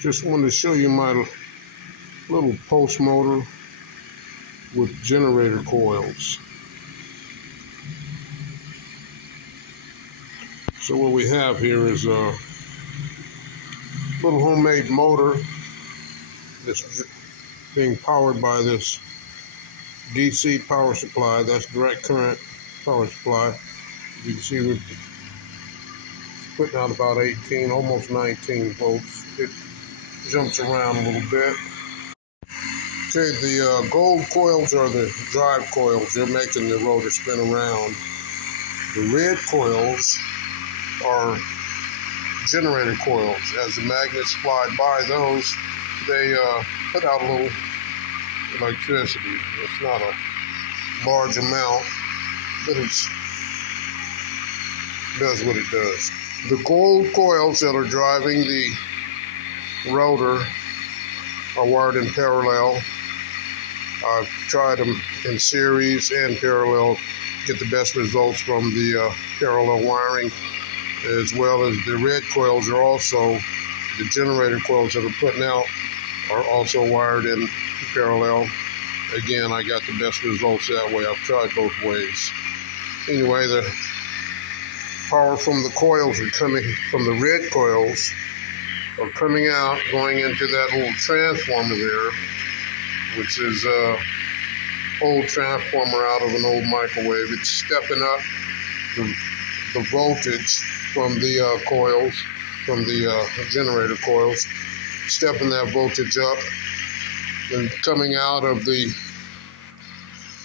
Just wanted to show you my little pulse motor with generator coils. So what we have here is a little homemade motor that's being powered by this DC power supply. That's direct current power supply. You can see we're putting out about 18, almost 19 volts. It jumps around a little bit. Okay, the gold coils are the drive coils. They're making the rotor spin around. The red coils are generator coils. As the magnets fly by those, they put out a little electricity. It's not a large amount, but it does what it does. The gold coils that are driving the rotor are wired in parallel. I've tried them in series and parallel, get the best results from the parallel wiring, as well as the red coils are also, the generator coils that are putting out are also wired in parallel. Again, I got the best results that way. I've tried both ways. Anyway, the power from the coils are coming, from the red coils are coming out, going into that little transformer there, which is an old transformer out of an old microwave. It's stepping up the voltage from the coils, from the generator coils, stepping that voltage up, and coming out of the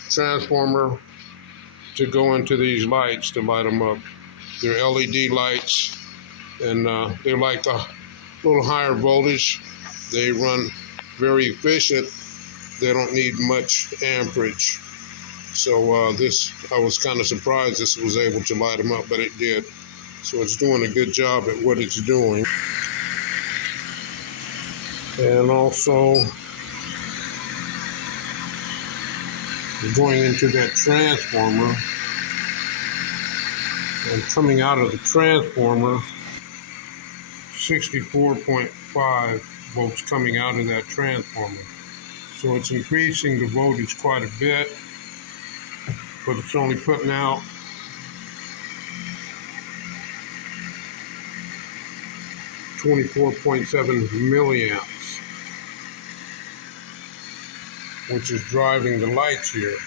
transformer to go into these lights to light them up. They're LED lights, and they're like a little higher voltage. They run very efficient. They don't need much amperage. So this, I was kind of surprised this was able to light them up, but it did. So it's doing a good job at what it's doing. And also going into that transformer and coming out of the transformer, 64.5 volts coming out of that transformer. So it's increasing the voltage quite a bit, but it's only putting out 24.7 milliamps, which is driving the lights here.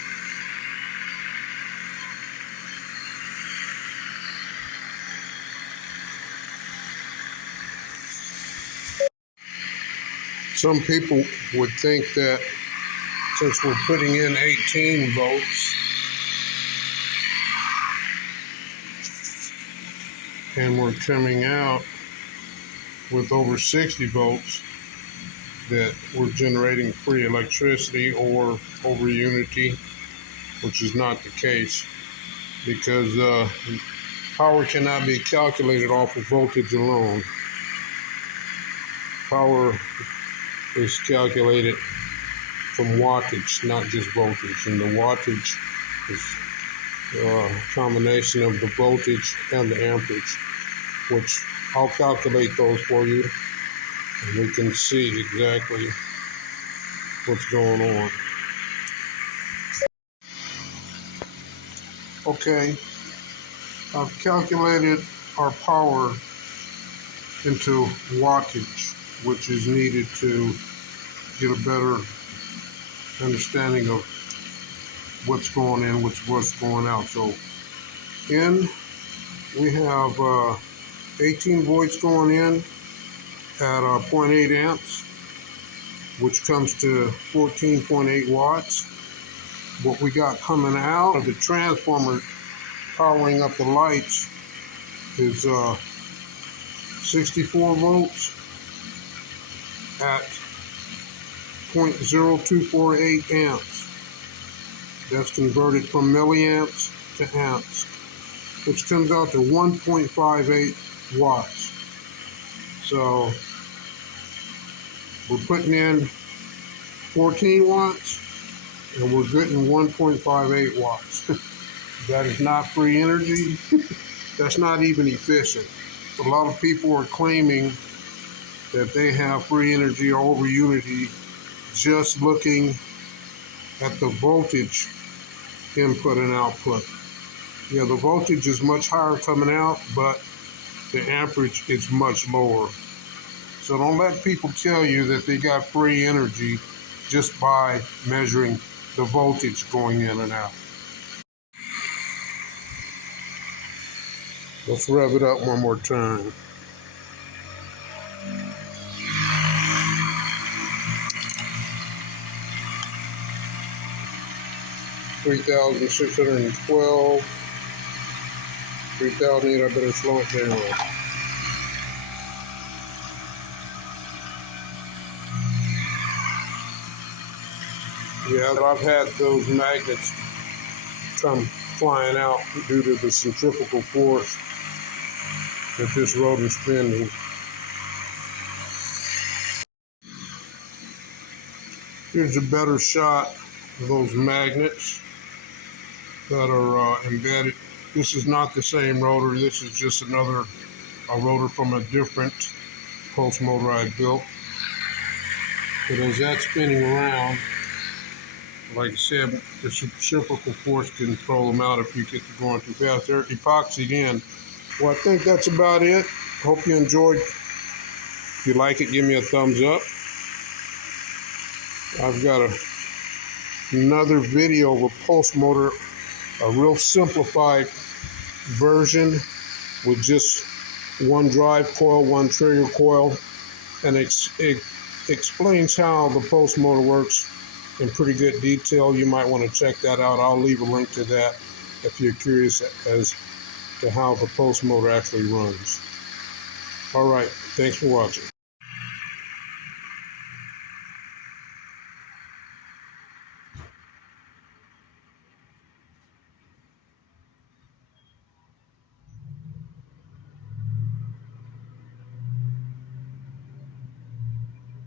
Some people would think that since we're putting in 18 volts and we're coming out with over 60 volts, that we're generating free electricity or over unity, which is not the case, because power cannot be calculated off of voltage alone. Power is calculated from wattage, not just voltage, and the wattage is a combination of the voltage and the amperage, which I'll calculate those for you, and we can see exactly what's going on. Okay, I've calculated our power into wattage, which is needed to get a better understanding of what's going in, what's going out. So in, we have 18 volts going in at 0.8 amps, which comes to 14.8 watts. What we got coming out of the transformer powering up the lights is 64 volts at 0.0248 amps. That's converted from milliamps to amps, which comes out to 1.58 watts. So we're putting in 14 watts and we're getting 1.58 watts. That is not free energy. That's not even efficient. A lot of people are claiming that they have free energy over unity just looking at the voltage input and output. Yeah, the voltage is much higher coming out, but the amperage is much lower. So don't let people tell you that they got free energy just by measuring the voltage going in and out. Let's rev it up one more time. $3,612, 3,008. I better slow it down. Yeah, I've had those magnets come flying out due to the centrifugal force that this rotor's spinning. Here's a better shot of those magnets that are embedded. This is not the same rotor. This is just a rotor from a different pulse motor I built. But as that's spinning around, like I said, the centrifugal force can control them out if you get to going too fast. They're epoxied in. Well, I think that's about it. Hope you enjoyed. If you like it, give me a thumbs up. I've got another video of a pulse motor, a real simplified version with just one drive coil, one trigger coil, and it explains how the pulse motor works in pretty good detail. You might want to check that out. I'll leave a link to that if you're curious as to how the pulse motor actually runs. All right, thanks for watching.